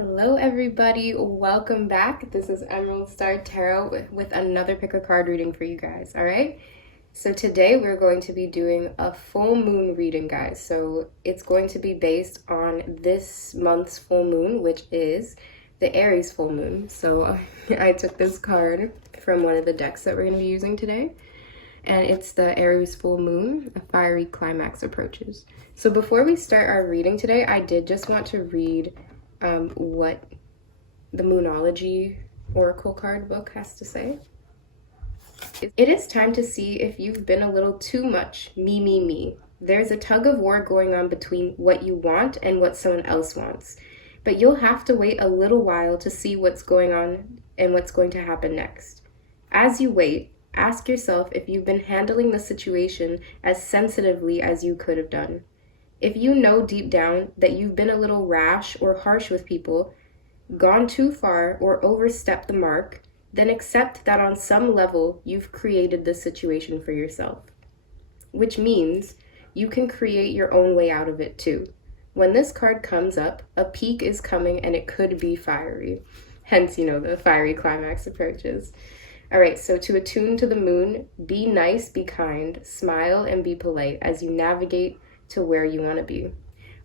Hello everybody, welcome back. This is Emerald Star Tarot with another pick a card reading for you guys, alright? So today we're going to be doing a full moon reading, guys. So it's going to be based on this month's full moon, which is the Aries full moon. So I took this card from one of the decks that we're going to be using today. And it's the Aries full moon, a fiery climax approaches. So before we start our reading today, I did just want to read what the Moonology Oracle card book has to say. It is time to see if you've been a little too much me. There's a tug of war going on between what you want and what someone else wants. But you'll have to wait a little while to see what's going on and what's going to happen next. As you wait, ask yourself if you've been handling the situation as sensitively as you could have done. If you know deep down that you've been a little rash or harsh with people, gone too far or overstepped the mark, then accept that on some level you've created this situation for yourself. Which means you can create your own way out of it too. When this card comes up, a peak is coming and it could be fiery. Hence, the fiery climax approaches. Alright, so to attune to the moon, be nice, be kind, smile, and be polite as you navigate to where you want to be.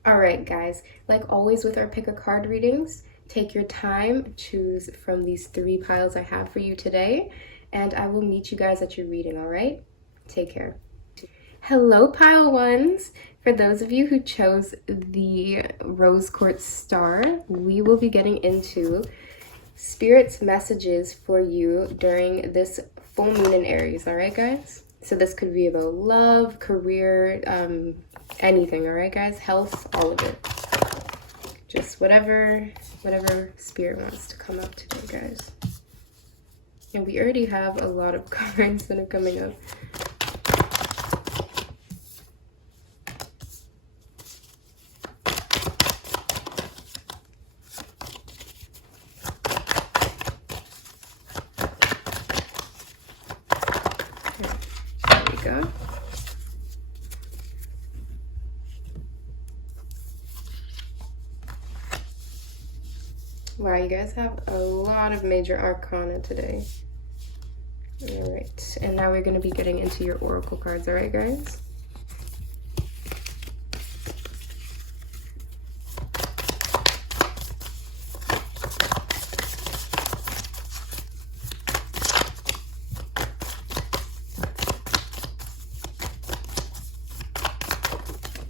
Alright guys, like always with our pick a card readings, take your time, choose from these 3 piles I have for you today, and I will meet you guys at your reading, alright? Take care. Hello pile ones! For those of you who chose the Rose Quartz Star, we will be getting into Spirit's messages for you during this full moon in Aries, alright guys? So this could be about love, career, anything, alright guys? Health, all of it. Just whatever Spirit wants to come up today, guys. And we already have a lot of cards that are coming up. Go. Wow, you guys have a lot of major arcana today. Alright, and now we're going to be getting into your oracle cards, alright guys?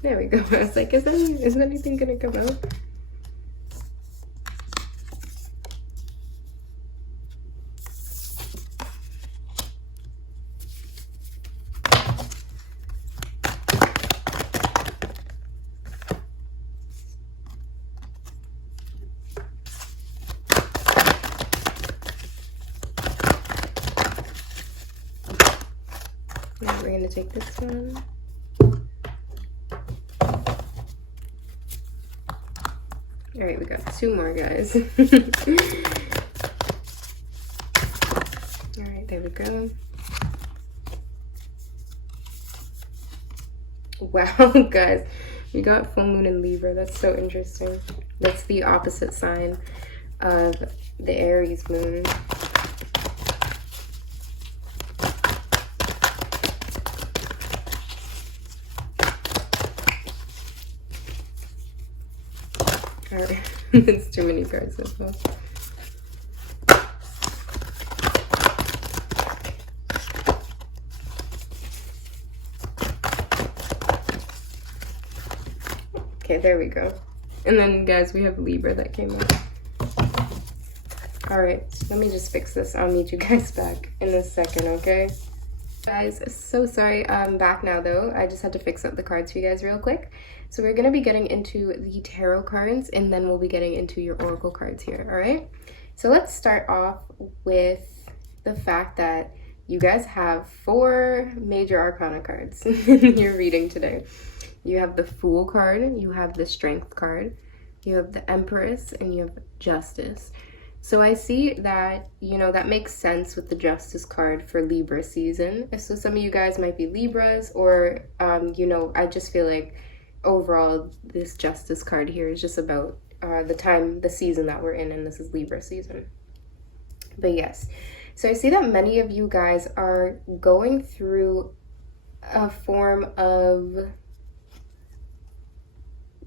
There we go. I was like, isn't anything gonna come out? Now we're gonna take this one. All right, we got 2 more, guys. All right, there we go. Wow, guys, we got full moon in Libra. That's so interesting. That's the opposite sign of the Aries moon. Alright, it's too many cards as well. Okay, there we go. And then, guys, we have Libra that came out. Alright, let me just fix this. I'll meet you guys back in a second, okay? Guys, so sorry, I'm back now though. I just had to fix up the cards for you guys real quick. So we're going to be getting into the tarot cards and then we'll be getting into your oracle cards here, alright? So let's start off with the fact that you guys have 4 major arcana cards in your reading today. You have the Fool card, you have the Strength card, you have the Empress, and you have Justice. So I see that, that makes sense with the Justice card for Libra season. So some of you guys might be Libras or, I just feel like overall this Justice card here is just about the season that we're in, and this is Libra season. But yes, so I see that many of you guys are going through a form of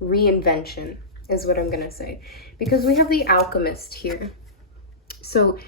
reinvention, is what I'm gonna say, because we have the alchemist here. So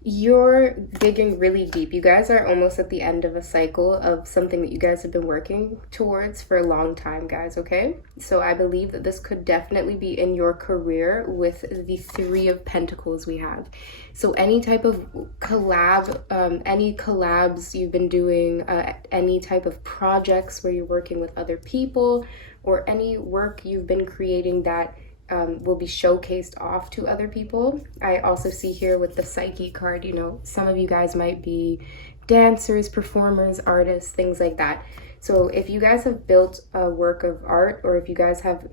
you're digging really deep. You guys are almost at the end of a cycle of something that you guys have been working towards for a long time, guys, okay? So I believe that this could definitely be in your career with the Three of Pentacles we have. So any type of collab, any collabs you've been doing, any type of projects where you're working with other people, or any work you've been creating that will be showcased off to other people. I also see here with the Psyche card, you know, some of you guys might be dancers, performers, artists, things like that. So if you guys have built a work of art, or if you guys have,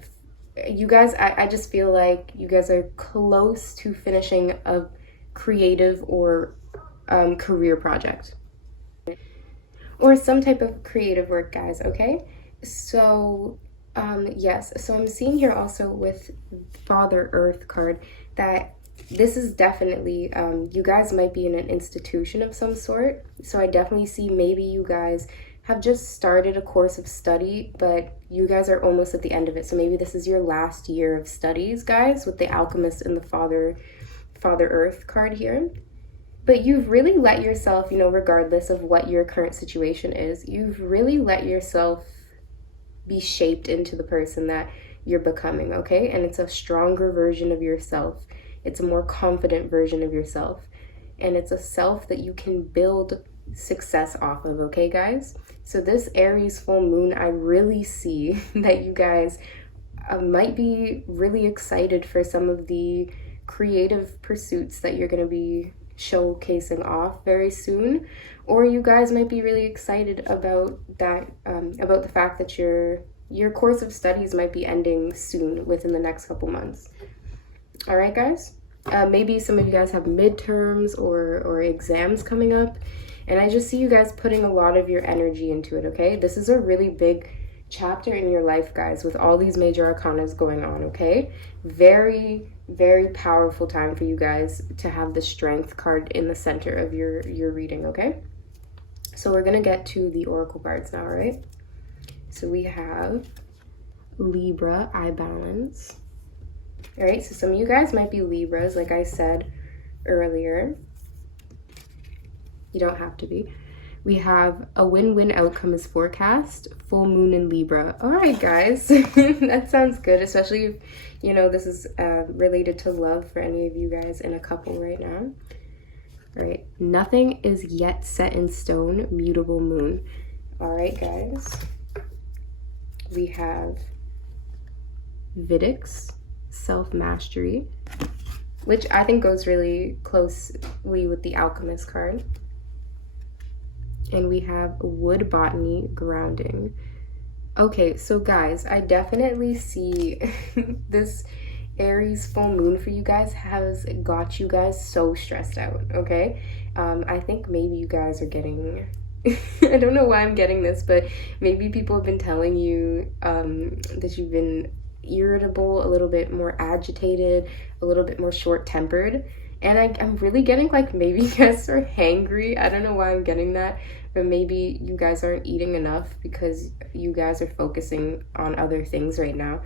I just feel like you guys are close to finishing a creative or career project. Or some type of creative work, guys, okay? So yes, so I'm seeing here also with Father Earth card that this is definitely, you guys might be in an institution of some sort. So I definitely see maybe you guys have just started a course of study, but you guys are almost at the end of it. So maybe this is your last year of studies, guys, with the Alchemist and the Father Earth card here. But you've really let yourself, you know, regardless of what your current situation is, you've really let yourself be shaped into the person that you're becoming, okay? And it's a stronger version of yourself. It's a more confident version of yourself. And it's a self that you can build success off of, okay, guys? So this Aries full moon, I really see that you guys might be really excited for some of the creative pursuits that you're going to be showcasing off very soon, or you guys might be really excited about that, about the fact that your course of studies might be ending soon, within the next couple months. All right, guys. Maybe some of you guys have midterms or exams coming up, and I just see you guys putting a lot of your energy into it. Okay, this is a really big chapter in your life, guys, with all these major arcanas going on. Okay, very powerful time for you guys to have the Strength card in the center of your reading. Okay, so we're gonna get to the oracle cards now. All right, so we have Libra, I balance. All right, so some of you guys might be Libras, like I said earlier. You don't have to be. We have a win-win outcome is forecast, full moon in Libra. All right, guys, that sounds good, especially if, you know, this is related to love for any of you guys in a couple right now. All right, nothing is yet set in stone, mutable moon. All right, guys, we have Vidics, self-mastery, which I think goes really closely with the Alchemist card. And we have wood botany, grounding. Okay, so guys, I definitely see this Aries full moon for you guys has got you guys so stressed out, okay? I think maybe you guys are getting, I don't know why I'm getting this, but maybe people have been telling you that you've been irritable, a little bit more agitated, a little bit more short-tempered. And I'm really getting like maybe you guys are hangry. I don't know why I'm getting that, but maybe you guys aren't eating enough because you guys are focusing on other things right now.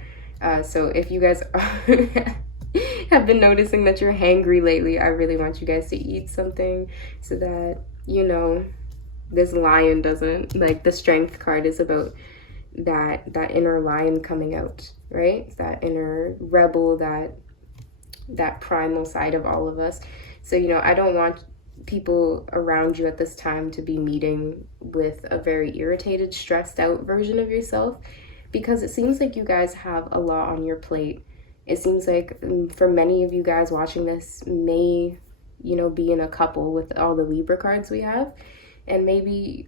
So if you guys have been noticing that you're hangry lately, I really want you guys to eat something so that, you know, this lion doesn't, like the Strength card is about that inner lion coming out, right? That inner rebel, that primal side of all of us. So, you know, I don't want people around you at this time to be meeting with a very irritated, stressed out version of yourself, because it seems like you guys have a lot on your plate. It seems like for many of you guys watching this may, you know, be in a couple with all the Libra cards we have, and maybe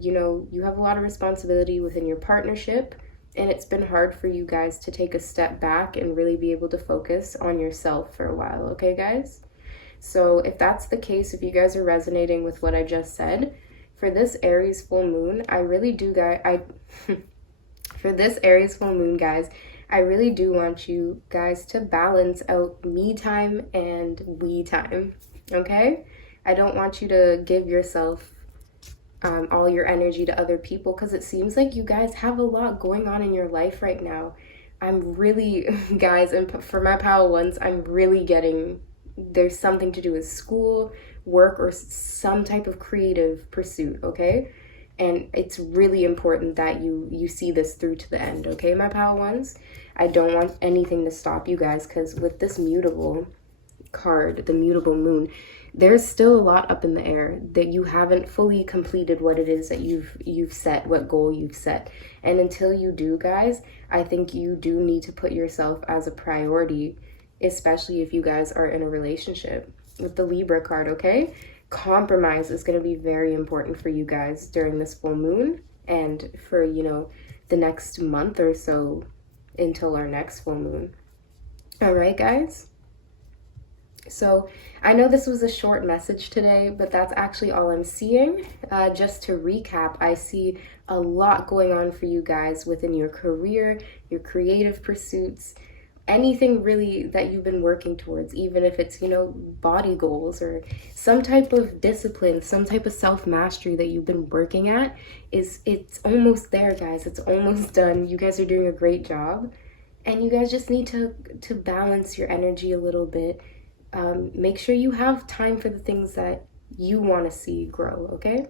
you know, you have a lot of responsibility within your partnership, and it's been hard for you guys to take a step back and really be able to focus on yourself for a while, okay, guys? So if that's the case, if you guys are resonating with what I just said, for this Aries full moon, I really do, for this Aries full moon, guys, I really do want you guys to balance out me time and we time, okay? I don't want you to give yourself all your energy to other people, because it seems like you guys have a lot going on in your life right now. I'm really, guys, and for my pile ones, I'm really getting there's something to do with school, work, or some type of creative pursuit, okay? And it's really important that you see this through to the end, okay, my pile ones? I don't want anything to stop you guys, because with this mutable card, the mutable moon, there's still a lot up in the air, that you haven't fully completed what it is that you've set, what goal you've set. And until you do, guys, I think you do need to put yourself as a priority, especially if you guys are in a relationship. With the Libra card, okay? Compromise is going to be very important for you guys during this full moon, and for, you know, the next month or so until our next full moon. All right, guys? So I know this was a short message today, but that's actually all I'm seeing. Just to recap, I see a lot going on for you guys within your career, your creative pursuits, anything really that you've been working towards, even if it's, you know, body goals or some type of discipline, some type of self-mastery that you've been working at, it's almost there, guys. It's almost done. You guys are doing a great job, and you guys just need to balance your energy a little bit. Make sure you have time for the things that you want to see grow, okay?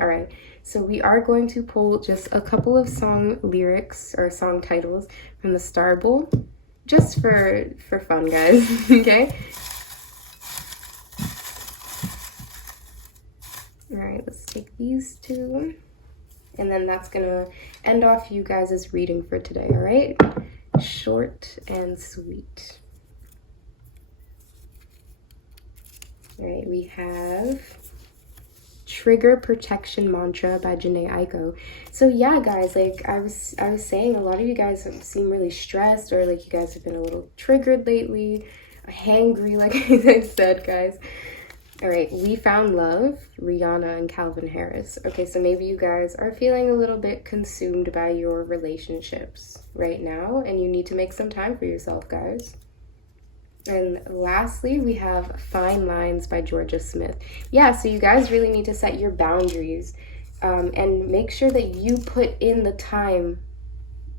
All right, so we are going to pull just a couple of song lyrics or song titles from the Star Bowl, just for fun, guys, okay? All right, let's take these two, and then that's gonna end off you guys' reading for today, all right? Short and sweet. All right, we have Trigger Protection Mantra by Janae Aiko. So yeah, guys, like I was saying, a lot of you guys seem really stressed, or like you guys have been a little triggered lately, hangry, like I said, guys. All right, We Found Love, Rihanna and Calvin Harris. Okay, so maybe you guys are feeling a little bit consumed by your relationships right now, and you need to make some time for yourself, guys. And lastly, we have Fine Lines by Georgia Smith. Yeah, so you guys really need to set your boundaries, and make sure that you put in the time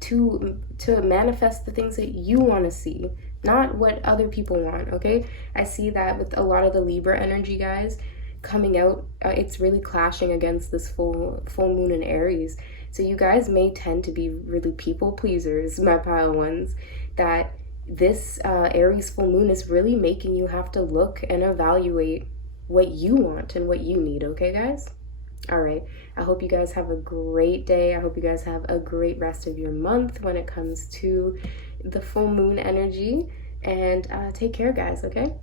to manifest the things that you want to see, not what other people want, okay? I see that with a lot of the Libra energy, guys, coming out. It's really clashing against this full moon in Aries. So you guys may tend to be really people pleasers, my pile ones, that this Aries full moon is really making you have to look and evaluate what you want and what you need, okay, guys? All right, I hope you guys have a great day. I hope you guys have a great rest of your month when it comes to the full moon energy, and take care, guys, okay?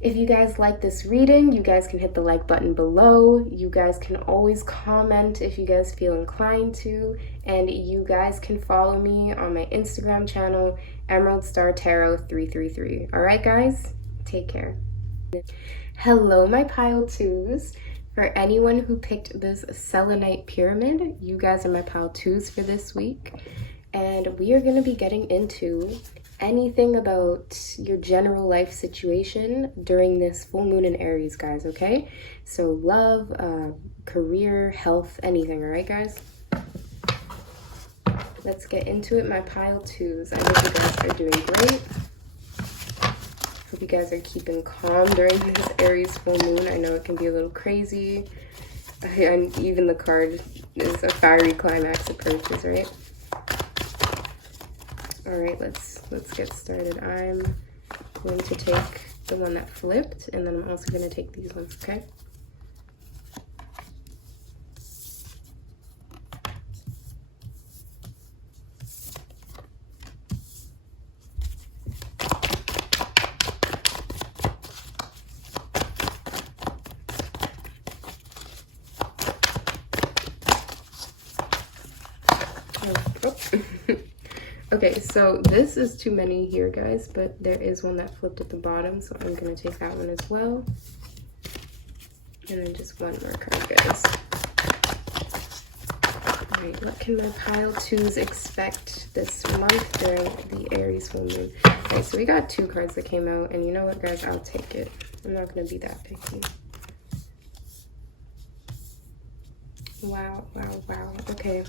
If you guys like this reading, you guys can hit the like button below. You guys can always comment if you guys feel inclined to. And you guys can follow me on my Instagram channel, Emerald Star Tarot 333. All right, guys? Take care. Hello, my pile twos. For anyone who picked this selenite pyramid, you guys are my pile twos for this week. And we are going to be getting into anything about your general life situation during this full moon in Aries, guys, okay? So love, career, health, anything, all right, guys? Let's get into it, my pile twos. I hope you guys are doing great. Hope you guys are keeping calm during this Aries full moon. I know it can be a little crazy. And even the card is a fiery climax approaches, right? All right, let's get started. I'm going to take the one that flipped, and then I'm also going to take these ones, okay? Okay, so this is too many here, guys, but there is one that flipped at the bottom, so I'm going to take that one as well. And then just one more card, guys. Alright, what can my pile twos expect this month during the Aries full moon? Alright, so we got 2 cards that came out, and you know what, guys? I'll take it. I'm not going to be that picky. Wow, wow, wow. Okay.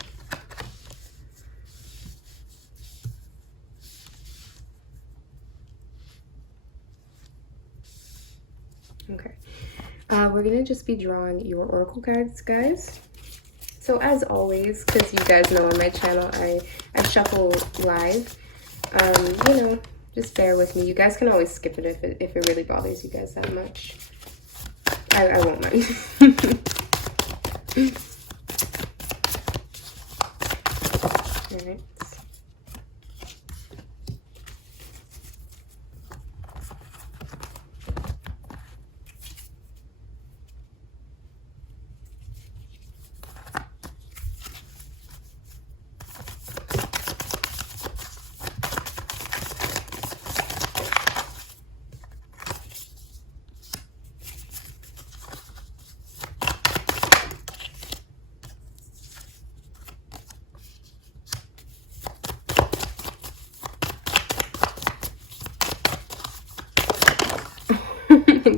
Okay. We're going to just be drawing your oracle cards, guys. So as always, because you guys know on my channel, I shuffle live. You know, just bear with me. You guys can always skip it if it really bothers you guys that much. I won't mind. All right.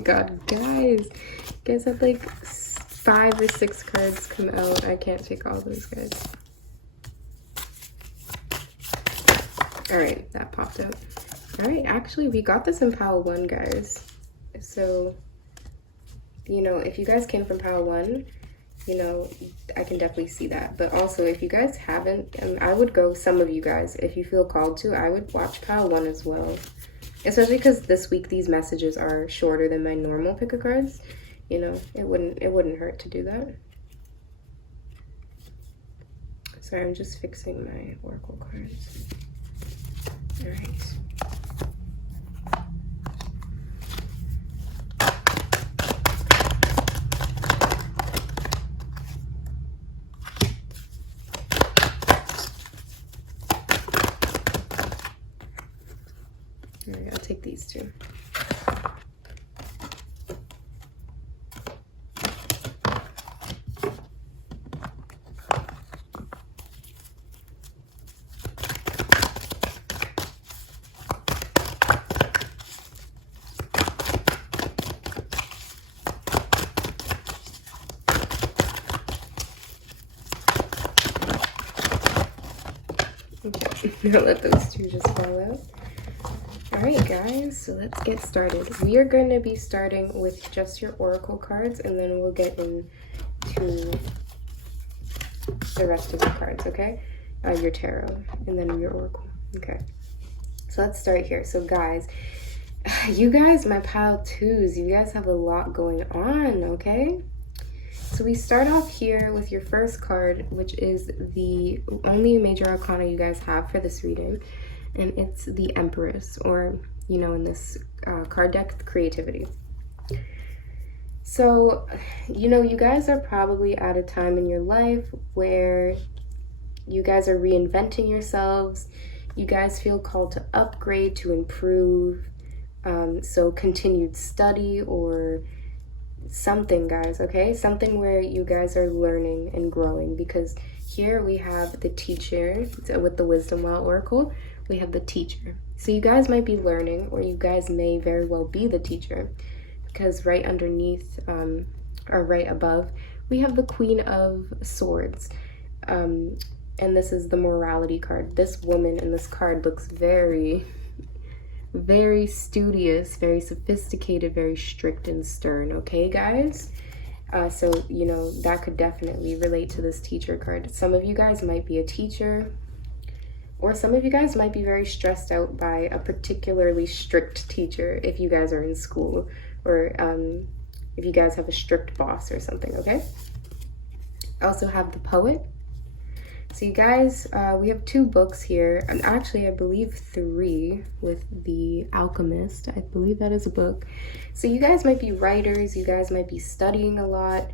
God, guys have like 5 or 6 cards come out. I can't take all those, guys. All right, that popped up. All right, actually we got this in pile 1, guys. So, you know, if you guys came from pile 1, you know, I can definitely see that. But also, if you guys haven't, and I would go, some of you guys, if you feel called to, I would watch pile 1 as well. Especially because this week these messages are shorter than my normal pick of cards. You know, it wouldn't hurt to do that. Sorry, I'm just fixing my oracle cards. All right. All right, I'll take these 2. Okay, now let those 2 just fall out. Alright guys, so let's get started. We are going to be starting with just your oracle cards, and then we'll get into the rest of the cards, okay? Your tarot, and then your oracle. Okay, so let's start here. So guys, you guys, my pile 2s, you guys have a lot going on, okay? So we start off here with your first card, which is the only major arcana you guys have for this reading. And it's the Empress, or, you know, in this card deck, creativity. So, you know, you guys are probably at a time in your life where you guys are reinventing yourselves. You guys feel called to upgrade, to improve. So continued study or something, guys, okay? Something where you guys are learning and growing, because here we have the teacher with the Wisdom Well Oracle. We have the teacher. So you guys might be learning, or you guys may very well be the teacher, because right underneath, or right above, we have the Queen of Swords. And this is the morality card. This woman in this card looks very, very studious, very sophisticated, very strict and stern, okay, guys? So, you know, that could definitely relate to this teacher card. Some of you guys might be a teacher, or some of you guys might be very stressed out by a particularly strict teacher if you guys are in school, or if you guys have a strict boss or something, okay? I also have the Poet. So you guys, we have 2 books here, and actually I believe 3 with the Alchemist. I believe that is a book. So you guys might be writers, you guys might be studying a lot.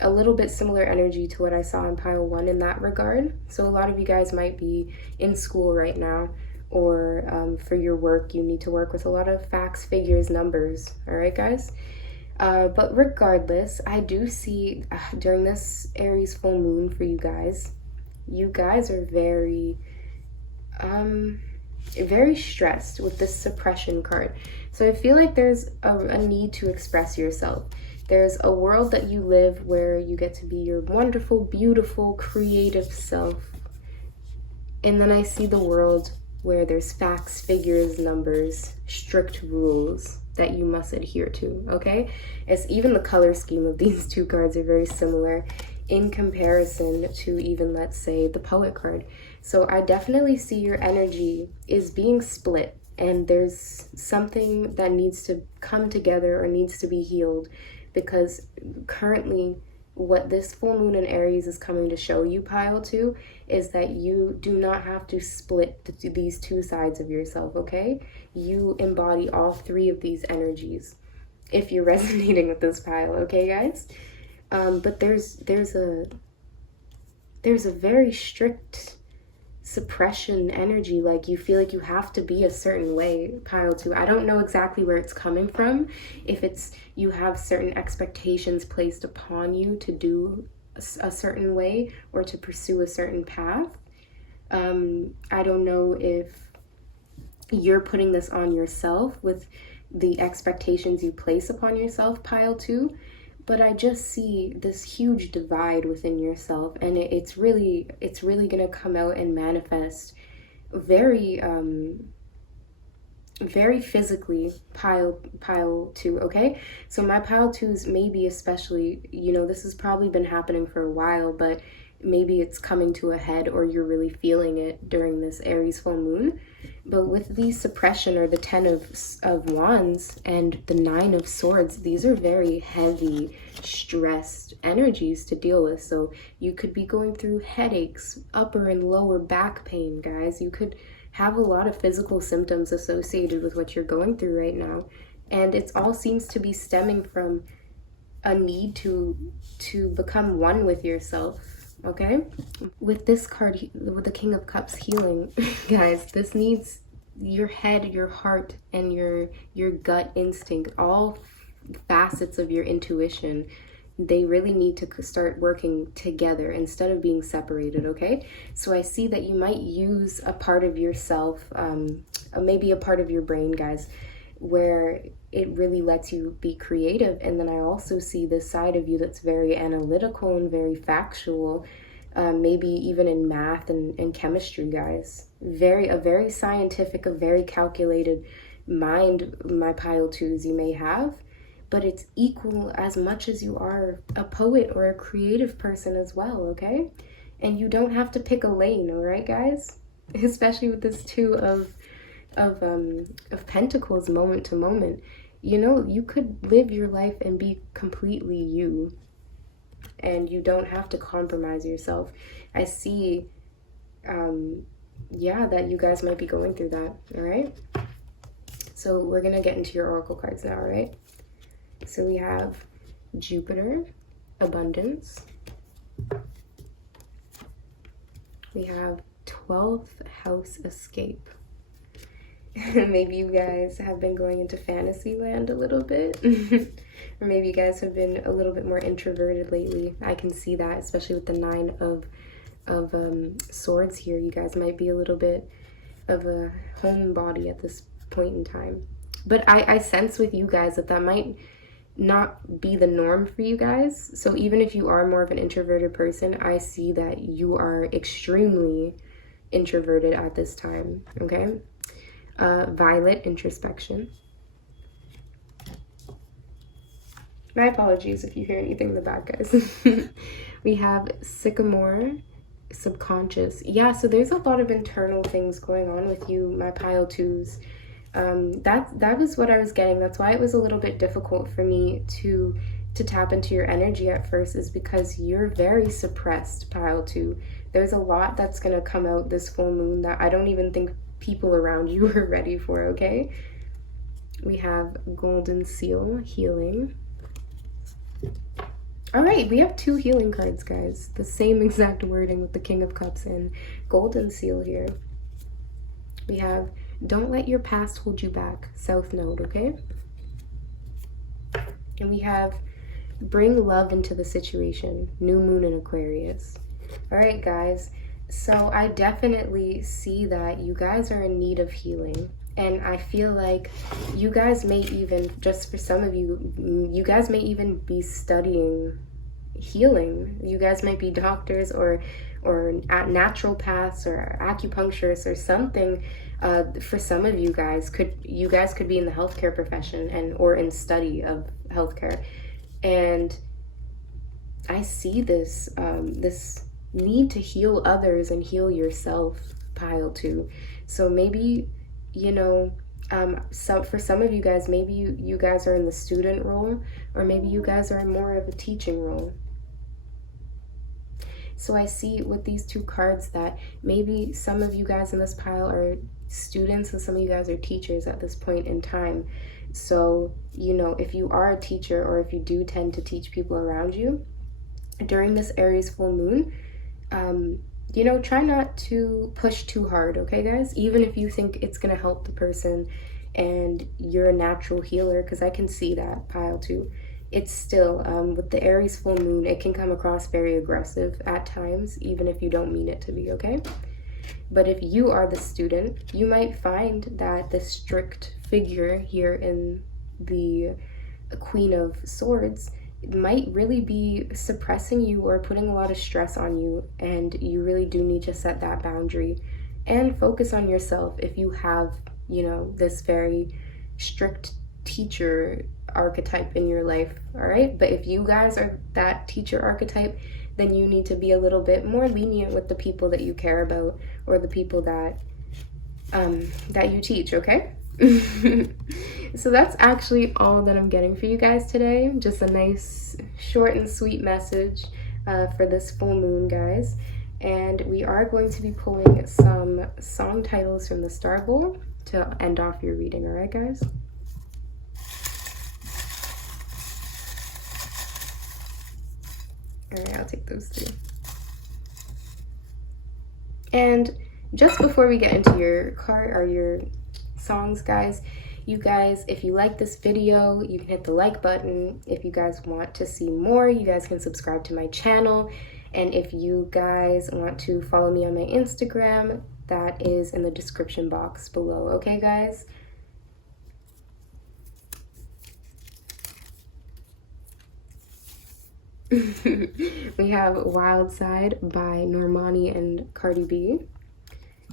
A little bit similar energy to what I saw in pile 1 in that regard. So a lot of you guys might be in school right now, or for your work, you need to work with a lot of facts, figures, numbers. All right, guys? But regardless, I do see during this Aries full moon for you guys are um, very stressed with this suppression card. So I feel like there's a need to express yourself. There's a world that you live where you get to be your wonderful, beautiful, creative self. And then I see the world where there's facts, figures, numbers, strict rules that you must adhere to, okay? It's even the color scheme of these two cards are very similar in comparison to even, let's say, the poet card. So I definitely see your energy is being split, and there's something that needs to come together or needs to be healed, because currently what this full moon in Aries is coming to show you, pile two, is that you do not have to split these two sides of yourself, okay? You embody all three of these energies if you're resonating with this pile, okay, guys? But there's a very strict suppression energy, like you feel like you have to be a certain way, pile two. I don't know exactly where it's coming from, if it's you have certain expectations placed upon you to do a certain way or to pursue a certain path. I don't know if you're putting this on yourself with the expectations you place upon yourself, pile two, but I just see this huge divide within yourself, and it's really gonna come out and manifest very very physically, pile two, okay? So my pile twos, maybe especially, this has probably been happening for a while, but maybe it's coming to a head or you're really feeling it during this Aries full moon. But with the suppression, or the 10 of wands and the 9 of swords, these are very heavy, stressed energies to deal with. So you could be going through headaches, upper and lower back pain, guys. You could have a lot of physical symptoms associated with what you're going through right now. And it all seems to be stemming from a need to become one with yourself, okay? With this card, with the King of Cups healing, guys, this needs your head, your heart, and your gut instinct, all facets of your intuition. They really need to start working together instead of being separated, okay? So I see that you might use a part of yourself, maybe a part of your brain, guys, where it really lets you be creative. And then I also see this side of you that's very analytical and very factual, maybe even in math and chemistry, guys. A very scientific, a very calculated mind, my pile twos, you may have. But it's equal as much as you are a poet or a creative person as well, okay? And you don't have to pick a lane, all right, guys? Especially with this two of pentacles, moment to moment. You could live your life and be completely you, and you don't have to compromise yourself. I see, that you guys might be going through that, all right? So we're gonna get into your oracle cards now, all right? So we have Jupiter, abundance. We have 12th house, escape. Maybe you guys have been going into fantasy land a little bit. Or maybe you guys have been a little bit more introverted lately. I can see that, especially with the 9 of swords here. You guys might be a little bit of a homebody at this point in time. But I sense with you guys that might not be the norm for you guys. So even if you are more of an introverted person, I see that you are extremely introverted at this time, okay? Violet, introspection. My apologies if you hear anything in the back, guys. We have sycamore, subconscious. Yeah, so there's a lot of internal things going on with you, my pile twos. That was what I was getting. That's why it was a little bit difficult for me to tap into your energy at first, is because you're very suppressed, pile two. There's a lot that's gonna come out this full moon that I don't even think people around you are ready for, okay? We have golden seal, healing. All right, we have 2 healing cards, guys. The same exact wording with the King of Cups and golden seal here. We have don't let your past hold you back, South Node, okay? And we have bring love into the situation, new moon in Aquarius. All right, guys. So I definitely see that you guys are in need of healing. And I feel like you guys may even, just for some of you, you guys may even be studying healing. You guys might be doctors or naturopaths or acupuncturists or something. For some of you guys could be in the healthcare profession and or in study of healthcare. And I see this this need to heal others and heal yourself, pile two. So maybe, you know, for some of you guys, maybe you guys are in the student role, or maybe you guys are in more of a teaching role. So I see with these two cards that maybe some of you guys in this pile are students and some of you guys are teachers at this point in time. So, you know, if you are a teacher or if you do tend to teach people around you, during this Aries full moon, you know, try not to push too hard, okay, guys? Even if you think it's going to help the person and you're a natural healer, because I can see that, pile two. It's still, with the Aries full moon, it can come across very aggressive at times, even if you don't mean it to be, okay? But if you are the student, you might find that the strict figure here in the Queen of Swords might really be suppressing you or putting a lot of stress on you, and you really do need to set that boundary and focus on yourself if you have, you know, this very strict teacher archetype in your life. All right, but if you guys are that teacher archetype, then you need to be a little bit more lenient with the people that you care about or the people that you teach, okay? So that's actually all that I'm getting for you guys today. Just a nice short and sweet message for this full moon, guys. And we are going to be pulling some song titles from the Star Bowl to end off your reading, all right, guys? All right, I'll take those three. And just before we get into your card or your songs, guys, you guys, if you like this video, you can hit the like button. If you guys want to see more, you guys can subscribe to my channel. And if you guys want to follow me on my Instagram, that is in the description box below. Okay, guys? We have Wild Side by Normani and Cardi B.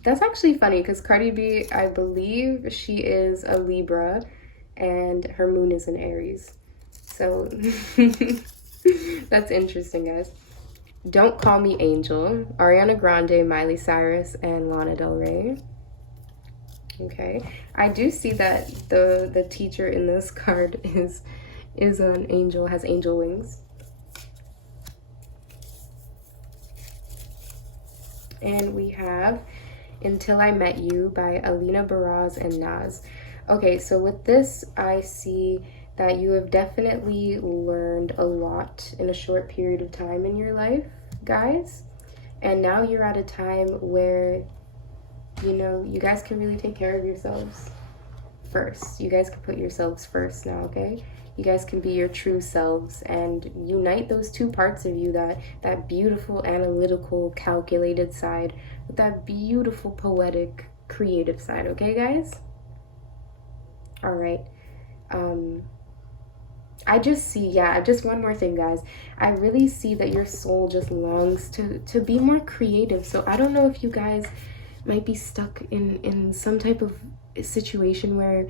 That's actually funny because Cardi B, I believe she is a Libra and her moon is in Aries. So that's interesting, guys. Don't Call Me Angel, Ariana Grande, Miley Cyrus, and Lana Del Rey. Okay, I do see that the teacher in this card is an angel, has angel wings. And we have Until I Met You by Alina Baraz and Nas. Okay, so with this, I see that you have definitely learned a lot in a short period of time in your life, guys. And now you're at a time where, you know, you guys can really take care of yourselves first. You guys can put yourselves first now, okay? You guys can be your true selves and unite those two parts of you, that beautiful, analytical, calculated side with that beautiful, poetic, creative side, okay, guys? All right. I just see, just one more thing, guys. I really see that your soul just longs to be more creative. So I don't know if you guys might be stuck in some type of situation where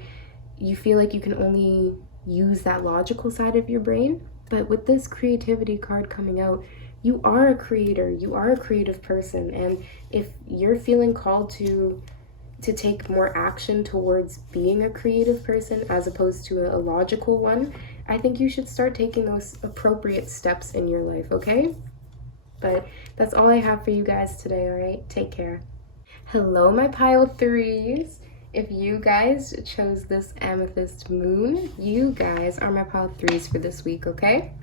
you feel like you can only use that logical side of your brain, but with this creativity card coming out, you are a creator, you are a creative person, and if you're feeling called to take more action towards being a creative person as opposed to a logical one, I think you should start taking those appropriate steps in your life, okay? But that's all I have for you guys today, all right? Take care. Hello, my pile threes. If you guys chose this amethyst moon, you guys are my pile threes for this week, okay?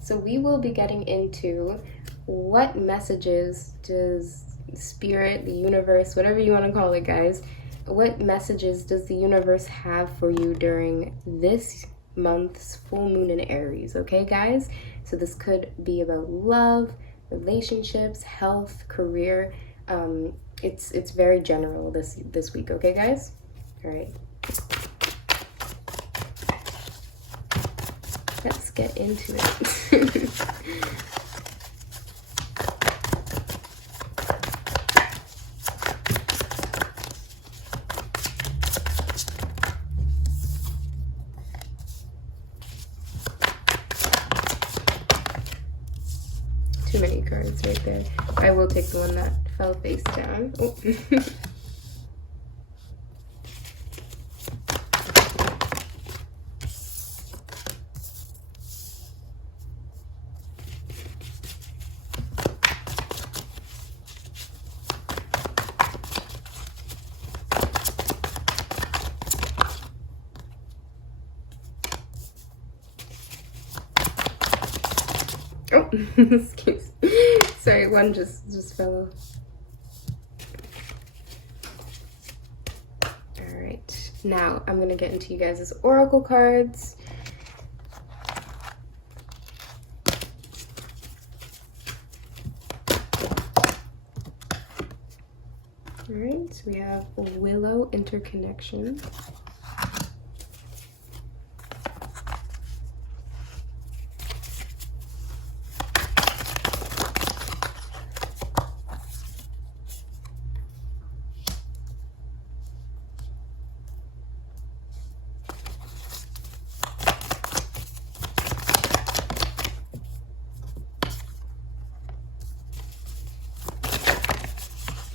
So we will be getting into what messages does spirit, the universe, whatever you want to call it, guys, what messages does the universe have for you during this month's full moon in Aries, okay, guys? So this could be about love, relationships, health, career. It's very general this week, okay, guys? All right. Let's get into it. Too many cards right there. I will take the one that fell face down. Oh. Oh, excuse me. Sorry, one just fell off. All right, now I'm gonna get into you guys' oracle cards. All right, so we have Willow Interconnection.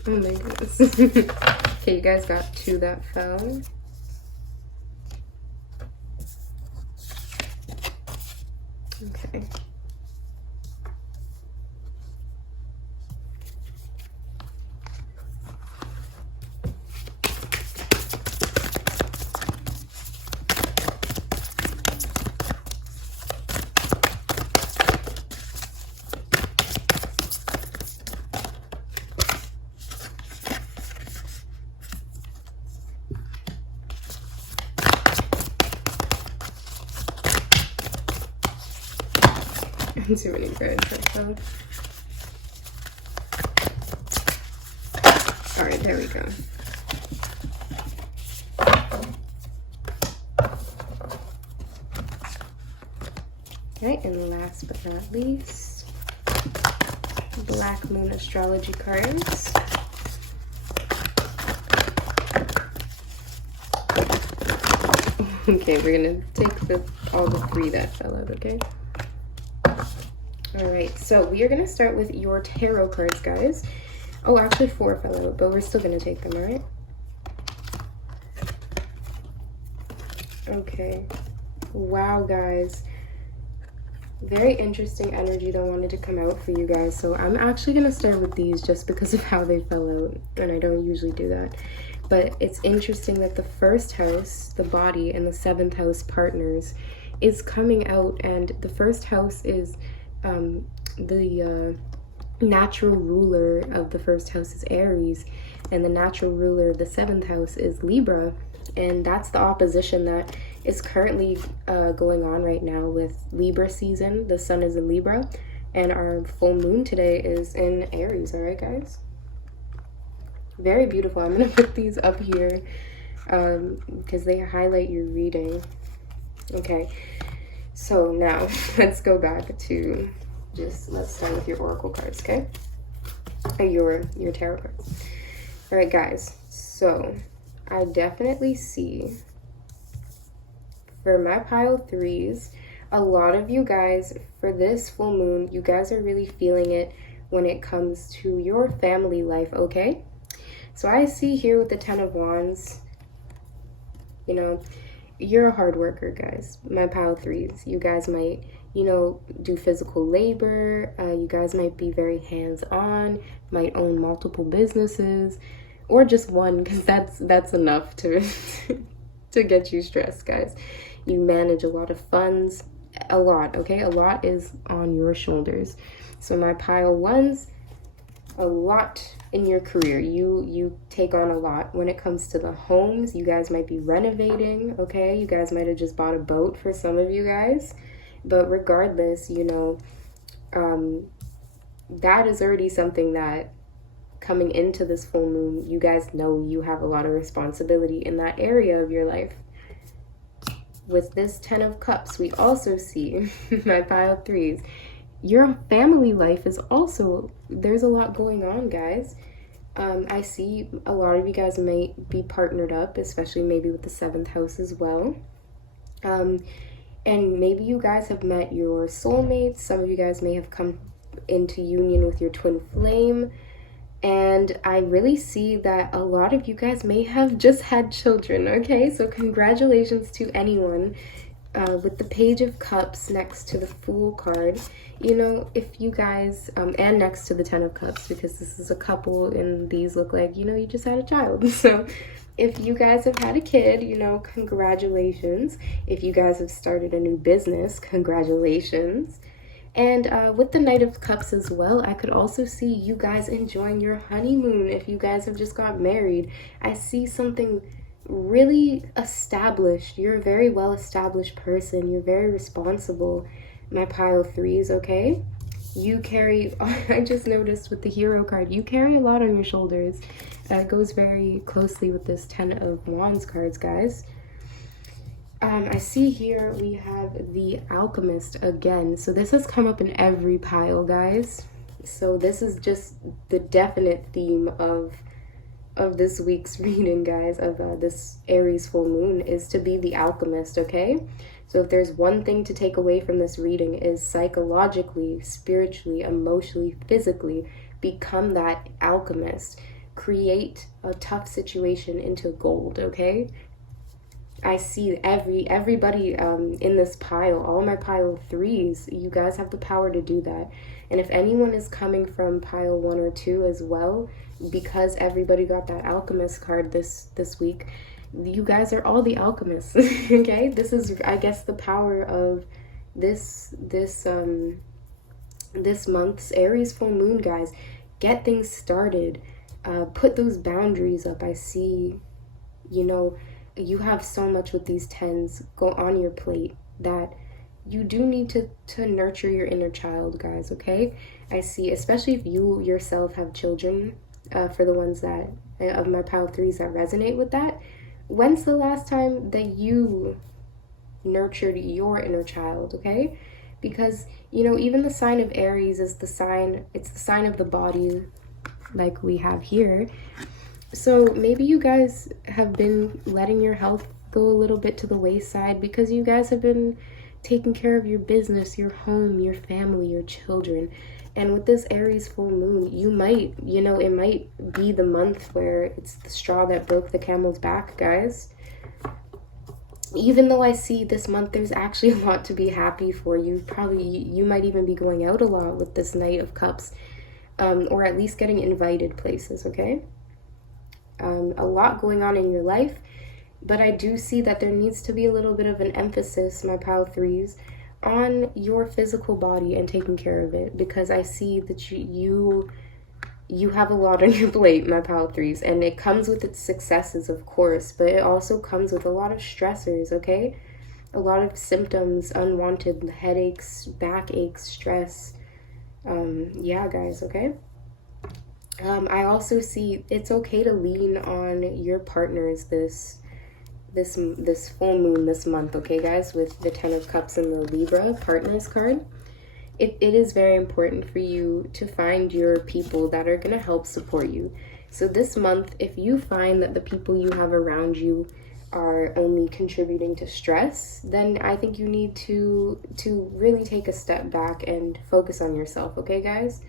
Oh my goodness. Okay, you guys got two that fell. Okay. Too many cards that fell. All right, there we go. Okay, and last but not least, Black Moon Astrology cards. Okay, we're gonna take all the three that fell out, okay? All right, so we are gonna start with your tarot cards, guys. Oh, actually 4 fell out, but we're still gonna take them, all right? Okay, wow, guys. Very interesting energy that wanted to come out for you guys. So I'm actually gonna start with these just because of how they fell out, and I don't usually do that. But it's interesting that the first house, the body, and the 7th house, partners, is coming out, and the first house is the natural ruler of the first house is Aries, and the natural ruler of the 7th house is Libra, and that's the opposition that is currently going on right now with Libra season. The sun is in Libra, and our full moon today is in Aries. All right, guys? Very beautiful. I'm gonna put these up here because they highlight your reading. Okay, so now let's go back to let's start with your oracle cards, okay? Your tarot cards. All right, guys, so I definitely see for my pile 3s, a lot of you guys, for this full moon, you guys are really feeling it when it comes to your family life, okay? So I see here with the 10 of Wands, you know, you're a hard worker, guys. My pile 3s, you guys might, you know, do physical labor. You guys might be very hands-on, might own multiple businesses, or just one, because that's enough to to get you stressed, guys. You manage a lot of funds, a lot, okay? A lot is on your shoulders. So my pile 1s, a lot in your career. You take on a lot. When it comes to the homes, you guys might be renovating, okay? You guys might have just bought a boat for some of you guys. But regardless, that is already something that coming into this full moon, you guys know you have a lot of responsibility in that area of your life. With this 10 of Cups, we also see my pile of threes. Your family life is also, there's a lot going on, guys. I see a lot of you guys may be partnered up, especially maybe with the 7th house as well. And maybe you guys have met your soulmates. Some of you guys may have come into union with your twin flame. And I really see that a lot of you guys may have just had children, okay? So congratulations to anyone. With the Page of Cups next to the Fool card, if you guys, and next to the 10 of Cups, because this is a couple and these look like, you just had a child. So if you guys have had a kid, congratulations. If you guys have started a new business, congratulations. And with the Knight of Cups as well, I could also see you guys enjoying your honeymoon. If you guys have just got married, I see something really established. You're a very well established person. You're very responsible, my pile of threes, okay? You carry, I just noticed with the Hero card, you carry a lot on your shoulders. It goes very closely with this 10 of Wands cards, guys. I see here we have the Alchemist again. So this has come up in every pile, guys. So this is just the definite theme of this week's reading, guys, of this Aries full moon, is to be the alchemist, okay? So if there's one thing to take away from this reading is psychologically, spiritually, emotionally, physically, become that alchemist. Create a tough situation into gold, okay? I see everybody in this pile, all my pile of threes, you guys have the power to do that. And if anyone is coming from pile 1 or 2 as well, because everybody got that alchemist card this week, you guys are all the alchemists. Okay, this is, I guess, the power of this month's Aries full moon, guys. Get things started. Put those boundaries up. I see, you have so much with these 10s go on your plate that you do need to nurture your inner child, guys, okay? I see, especially if you yourself have children, for the ones that, of my pile 3s that resonate with that, when's the last time that you nurtured your inner child, okay? Because, even the sign of Aries is it's the sign of the body, like we have here. So maybe you guys have been letting your health go a little bit to the wayside because you guys have been taking care of your business, your home, your family, your children. And with this Aries full moon, you might, it might be the month where it's the straw that broke the camel's back, guys. Even though I see this month, there's actually a lot to be happy for. You might even be going out a lot with this Knight of Cups, or at least getting invited places, okay? A lot going on in your life, but I do see that there needs to be a little bit of an emphasis, my pile 3s, on your physical body and taking care of it, because I see that you have a lot on your plate, my pile 3s, and it comes with its successes, of course, but it also comes with a lot of stressors, okay? A lot of symptoms, unwanted headaches, backaches, stress. Yeah, guys, okay? I also see it's okay to lean on your partners this full moon this month, okay, guys, with the 10 of Cups and the Libra partners card. It is very important for you to find your people that are going to help support you. So this month, if you find that the people you have around you are only contributing to stress, then I think you need to really take a step back and focus on yourself, okay, guys?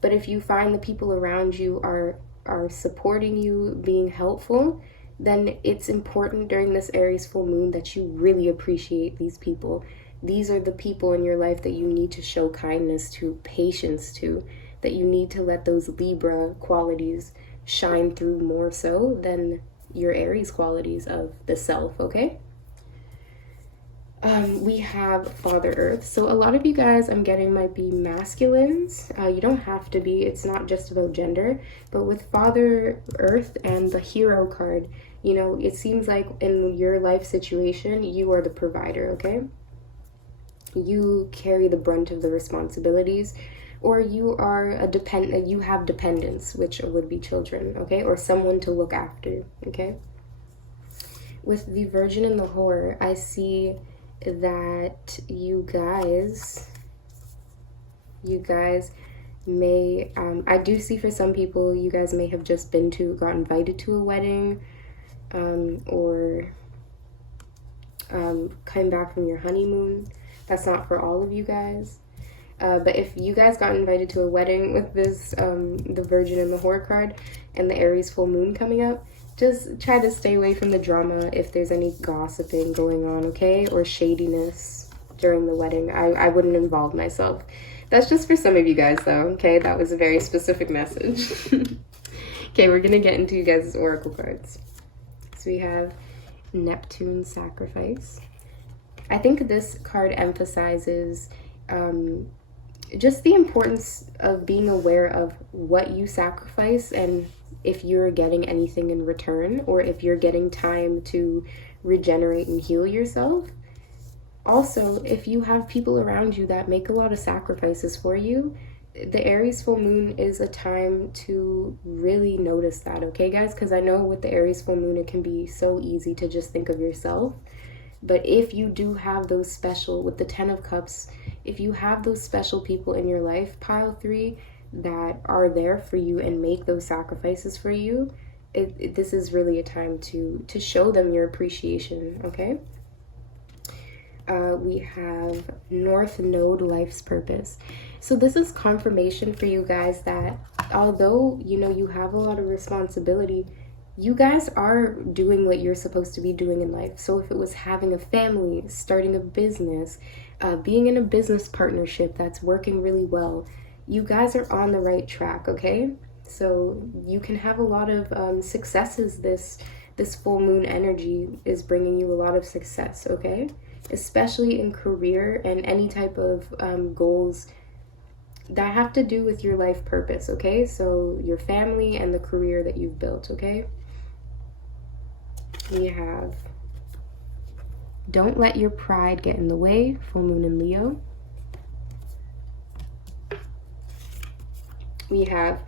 But if you find the people around you are supporting you, being helpful, then it's important during this Aries full moon that you really appreciate these people. These are the people in your life that you need to show kindness to, patience to, that you need to let those Libra qualities shine through more so than your Aries qualities of the self, okay? We have Father Earth. So a lot of you guys I'm getting might be masculines. You don't have to be. It's not just about gender. But with Father Earth and the Hero card, you know, it seems like in your life situation, you are the provider, okay? You carry the brunt of the responsibilities, or you are a dependent, you have dependents, which would be children, okay? Or someone to look after, okay? With the Virgin and the Whore, I see that you guys may I do see for some people you guys may have just got invited to a wedding, or came back from your honeymoon. That's not for all of you guys, but if you guys got invited to a wedding with this the Virgin and the Whore card and the Aries full moon coming up, just try to stay away from the drama if there's any gossiping going on, okay? Or shadiness during the wedding. I wouldn't involve myself. That's just for some of you guys, though, okay? That was a very specific message. Okay, we're going to get into you guys' oracle cards. So we have Neptune Sacrifice. I think this card emphasizes just the importance of being aware of what you sacrifice and if you're getting anything in return, or if you're getting time to regenerate and heal yourself. Also, if you have people around you that make a lot of sacrifices for you, the Aries full moon is a time to really notice that, okay guys? Because I know with the Aries full moon, it can be so easy to just think of yourself. But if you do have those special, with the 10 of Cups, if you have those special people in your life, pile 3, that are there for you and make those sacrifices for you, this is really a time to show them your appreciation, okay? We have North Node, Life's Purpose. So this is confirmation for you guys that although, you know, you have a lot of responsibility, you guys are doing what you're supposed to be doing in life. So if it was having a family, starting a business, being in a business partnership that's working really well, you guys are on the right track, okay? So you can have a lot of successes. This full moon energy is bringing you a lot of success, okay? Especially in career and any type of goals that have to do with your life purpose, okay? So your family and the career that you've built, okay? We have Don't Let Your Pride Get in the Way, full moon in Leo. We have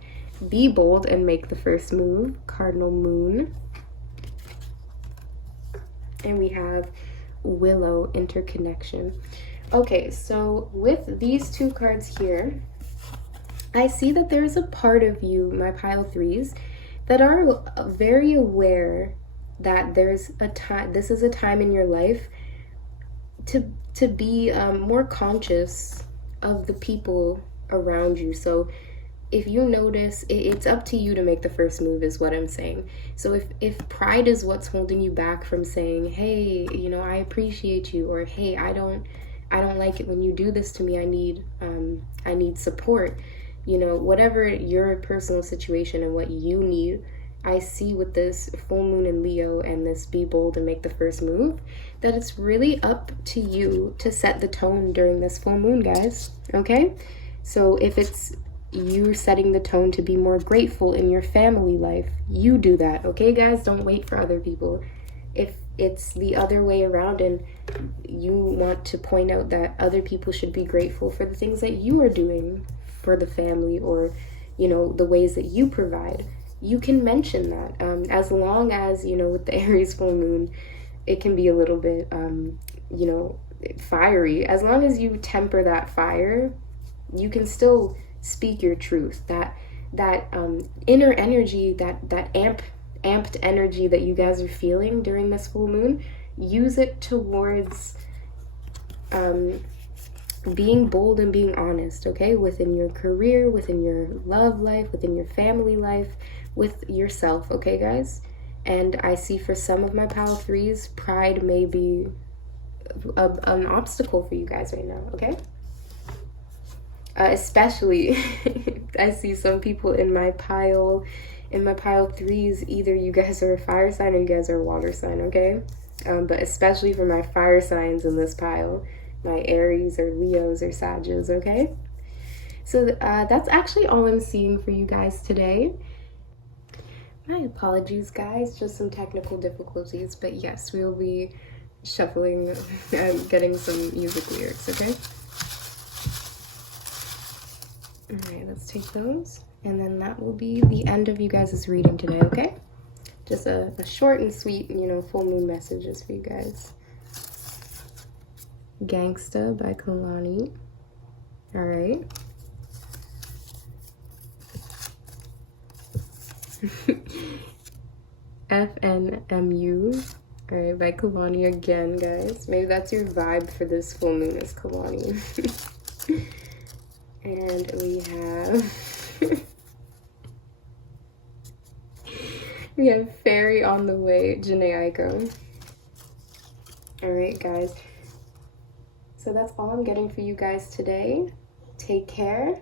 Be Bold and Make the First Move, Cardinal Moon. And we have Willow, Interconnection. Okay, so with these two cards here, I see that there's a part of you, my pile 3s, that are very aware that there's a time, this is a time in your life to be more conscious of the people around you. So if you notice, it's up to you to make the first move is what I'm saying. So if pride is what's holding you back from saying, hey, you know, I appreciate you, or hey, I don't like it when you do this to me, I need support, you know, whatever your personal situation and what you need, I see with this full moon in Leo and this Be Bold and Make the First Move, that it's really up to you to set the tone during this full moon, guys, okay? So if it's you setting the tone to be more grateful in your family life, you do that, okay guys? Don't wait for other people. If it's the other way around and you want to point out that other people should be grateful for the things that you are doing for the family, or, you know, the ways that you provide, you can mention that. As long as, you know, with the Aries full moon, it can be a little bit, you know, fiery. As long as you temper that fire, you can still speak your truth. That inner energy, that amped energy that you guys are feeling during this full moon, use it towards being bold and being honest, okay? Within your career, within your love life, within your family life, with yourself, okay guys? And I see for some of my pile 3s, pride may be an obstacle for you guys right now, okay? Especially, I see some people in my pile 3s, either you guys are a fire sign or you guys are a water sign, okay? but especially for my fire signs in this pile, my Aries or Leos or Sages, okay? So that's actually all I'm seeing for you guys today. My apologies, guys, just some technical difficulties, but yes, we will be shuffling and getting some music lyrics, okay? Alright, let's take those, and then that will be the end of you guys' reading today, okay? Just a short and sweet, you know, full moon messages for you guys. Gangsta by Kalani. Alright. FNMU. Alright, by Kalani again, guys. Maybe that's your vibe for this full moon is Kalani. And we have we have Fairy on the Way, Janae Aiko. Alright, guys. So that's all I'm getting for you guys today. Take care.